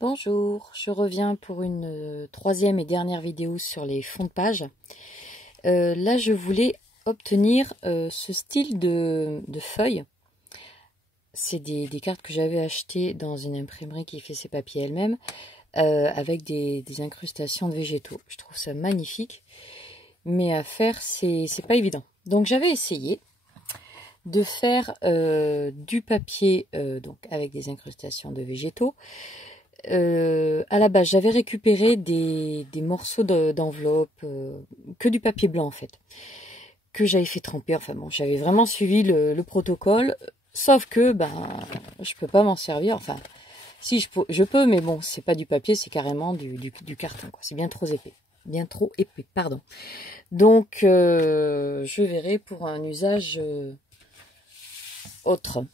Bonjour, je reviens pour une troisième et dernière vidéo sur les fonds de page. Là, je voulais obtenir ce style de feuilles. C'est des cartes que j'avais achetées dans une imprimerie qui fait ses papiers elle-même, avec des incrustations de végétaux. Je trouve ça magnifique, mais à faire, c'est pas évident. Donc j'avais essayé de faire du papier donc avec des incrustations de végétaux. À la base, j'avais récupéré des morceaux d'enveloppe, que du papier blanc en fait, que j'avais fait tremper. Enfin bon, j'avais vraiment suivi le protocole, sauf que je peux pas m'en servir. Enfin, si je peux, mais bon, c'est pas du papier, c'est carrément du carton. C'est bien trop épais, pardon. Donc, je verrai pour un usage autre.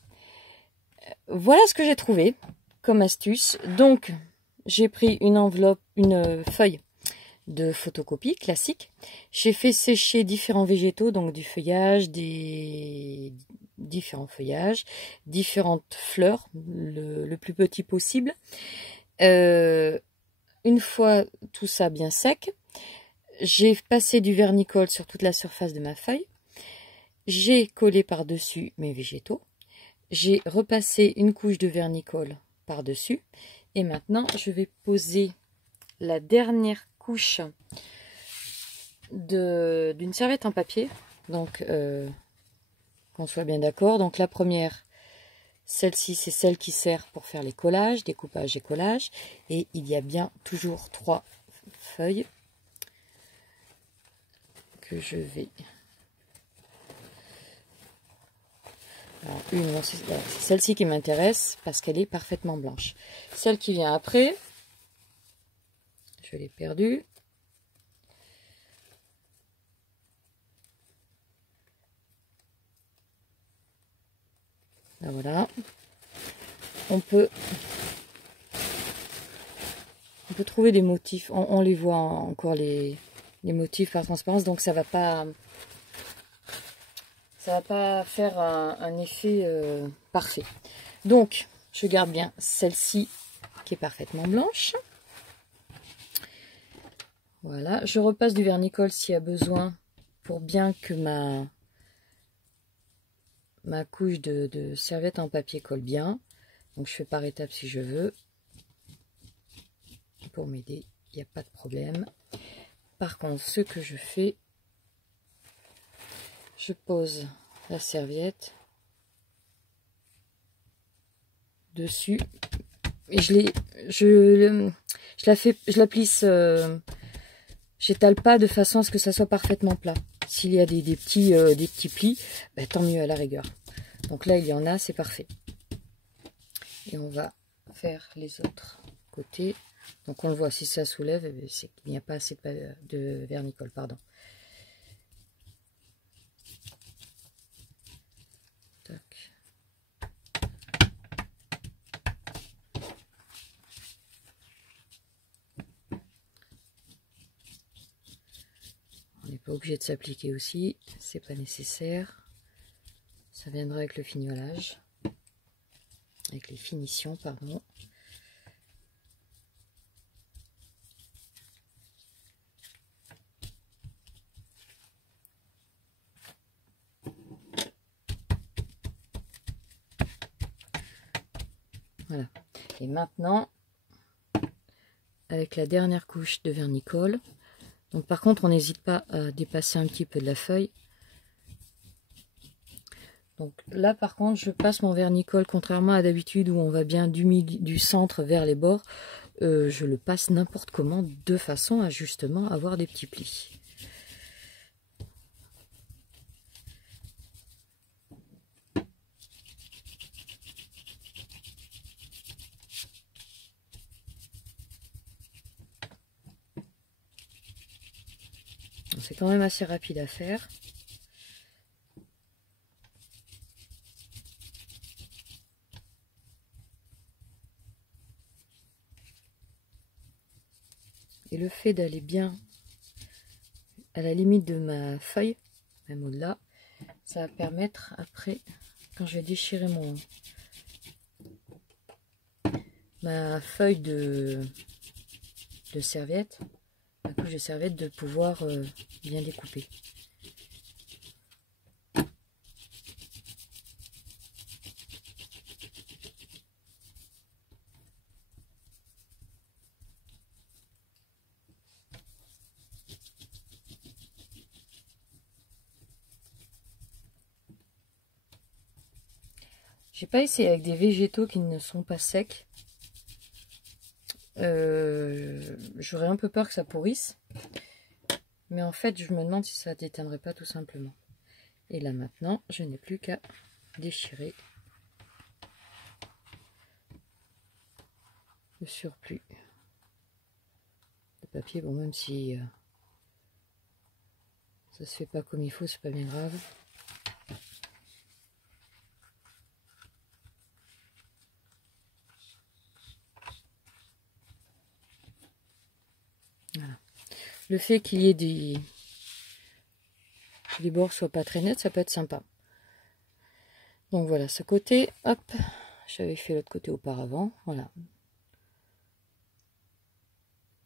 Voilà ce que j'ai trouvé comme astuce. Donc, j'ai pris une feuille de photocopie classique. J'ai fait sécher différents végétaux, donc du feuillage, différents feuillages, différentes fleurs, le plus petit possible. Une fois tout ça bien sec, j'ai passé du vernicole sur toute la surface de ma feuille. J'ai collé par-dessus mes végétaux. J'ai repassé une couche de vernicole par-dessus. Et maintenant, je vais poser la dernière couche d'une serviette en papier. Donc, qu'on soit bien d'accord. Donc, la première, celle-ci, c'est celle qui sert pour faire les collages, découpage et collage. Et il y a bien toujours 3 feuilles que je vais... Alors, une, c'est celle-ci qui m'intéresse parce qu'elle est parfaitement blanche. Celle qui vient après, je l'ai perdue. Là, voilà. On peut trouver des motifs. On les voit encore les motifs par transparence, donc ça va pas faire un effet parfait. Donc, je garde bien celle-ci qui est parfaitement blanche. Voilà, je repasse du vernicole s'il y a besoin pour bien que ma couche de serviette en papier colle bien. Donc, je fais par étapes si je veux. Pour m'aider, il n'y a pas de problème. Par contre, ce que je fais, je pose la serviette dessus et je la plisse. J'étale pas de façon à ce que ça soit parfaitement plat. S'il y a des petits plis, tant mieux à la rigueur. Donc là, il y en a, c'est parfait. Et on va faire les autres côtés. Donc on le voit, si ça soulève, c'est qu'il n'y a pas assez de vernicole, pardon. Tac. On n'est pas obligé de s'appliquer aussi, c'est pas nécessaire. Ça viendra avec le fignolage, avec les finitions, pardon. Voilà. Et maintenant, avec la dernière couche de vernicole, donc par contre, on n'hésite pas à dépasser un petit peu de la feuille. Donc là, par contre, je passe mon vernicole, contrairement à d'habitude où on va bien du centre vers les bords, je le passe n'importe comment, de façon à justement avoir des petits plis. C'est quand même assez rapide à faire. Et le fait d'aller bien à la limite de ma feuille, même au-delà, ça va permettre après, quand je vais déchirer ma feuille de serviette, ma couche de serviette, de pouvoir bien découper. J'ai pas essayé avec des végétaux qui ne sont pas secs. J'aurais un peu peur que ça pourrisse. Mais en fait, je me demande si ça ne déteindrait pas tout simplement. Et là maintenant, je n'ai plus qu'à déchirer le surplus de papier. Bon, même si ça se fait pas comme il faut, c'est pas bien grave. Voilà. Le fait qu'il y ait que les bords soient pas très nets, ça peut être sympa. Donc voilà, ce côté, hop, j'avais fait l'autre côté auparavant, voilà.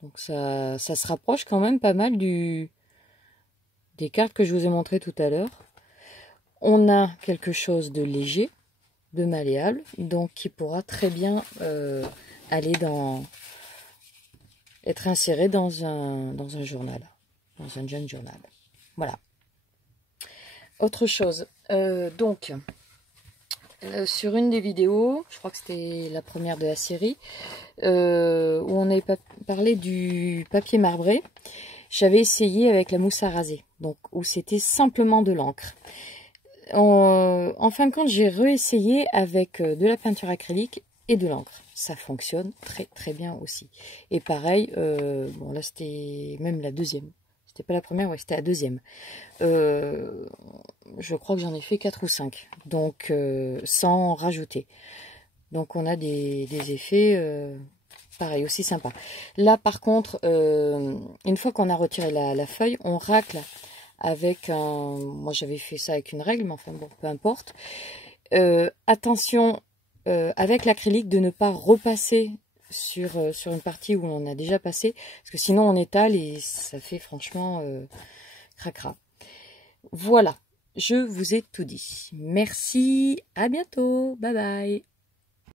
Donc ça se rapproche quand même pas mal des cartes que je vous ai montrées tout à l'heure. On a quelque chose de léger, de malléable, donc qui pourra très bien aller être inséré dans un journal, dans un jeune journal. Voilà. Autre chose, sur une des vidéos, je crois que c'était la première de la série, où on avait parlé du papier marbré, j'avais essayé avec la mousse à raser, donc où c'était simplement de l'encre. En fin de compte, j'ai réessayé avec de la peinture acrylique et de l'encre. Ça fonctionne très très bien aussi. Et pareil, bon là c'était même la deuxième. C'était pas la première, ouais, c'était la deuxième. Je crois que j'en ai fait 4 ou 5. Donc sans rajouter. Donc on a des effets pareil, aussi sympa. Là par contre, une fois qu'on a retiré la feuille, on racle avec un... Moi j'avais fait ça avec une règle, mais enfin bon, peu importe. Attention, avec l'acrylique, de ne pas repasser sur une partie où on a déjà passé, parce que sinon on étale et ça fait franchement cracra. Voilà, je vous ai tout dit. Merci, à bientôt, bye bye.